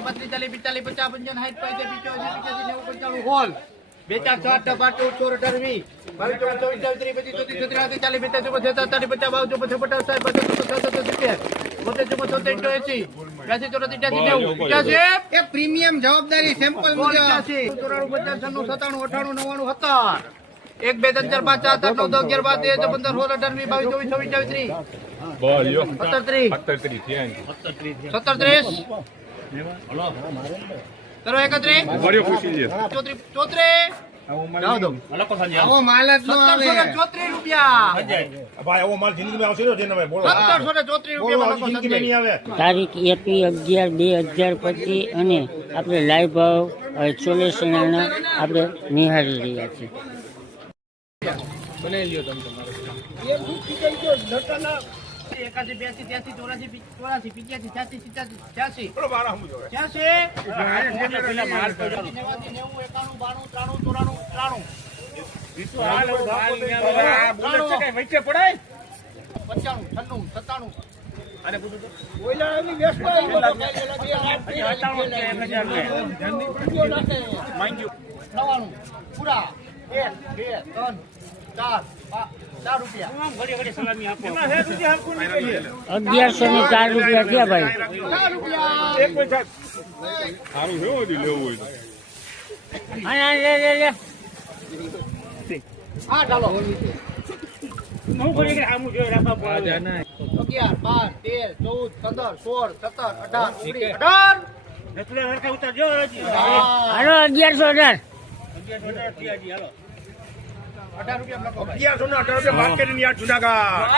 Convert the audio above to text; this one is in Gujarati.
30 35 40 45 50 55 60 65 85 85 90 95 હોલ 2 4 6 8 9 10 11 12 13 14 15 16 17 18 19 20 21 23 24 પ્રીમિયમ જવાબદારી સેમ્પલ 1 2 3 4 5 7 8 9 10 11 12 13 14 15 16 18 20 23 17 કરો 31 34 જાવ દો આવો માલ જ નો આવે 1734 રૂપિયા ભાઈ આવો માલ જિંદગીમાં આવશે ને જેને ભાઈ બોલો 1734 રૂપિયા જિંદગીમાં નહીં આવે તારીખ 21/11/2025 અને આપણે લાઈવ ભાવ સોલ્યુશનના આપણે નિહાળી રહ્યા છીએ. બનાવી લ્યો તમે તમારે 81 82 83 84 85 86 87 પૂરા 1 2 3 4 રૂપિયા 1104 રૂપિયા થયા ભાઈ. 4 રૂપિયા સારું છે લેવું હોય લે હા ચાલો 11 12 13 14 15 16 17 18 19 18 હાલો 1118 18 રૂપિયા 1118 રૂપિયા માર્કેટ ની યાર જુનાગઢ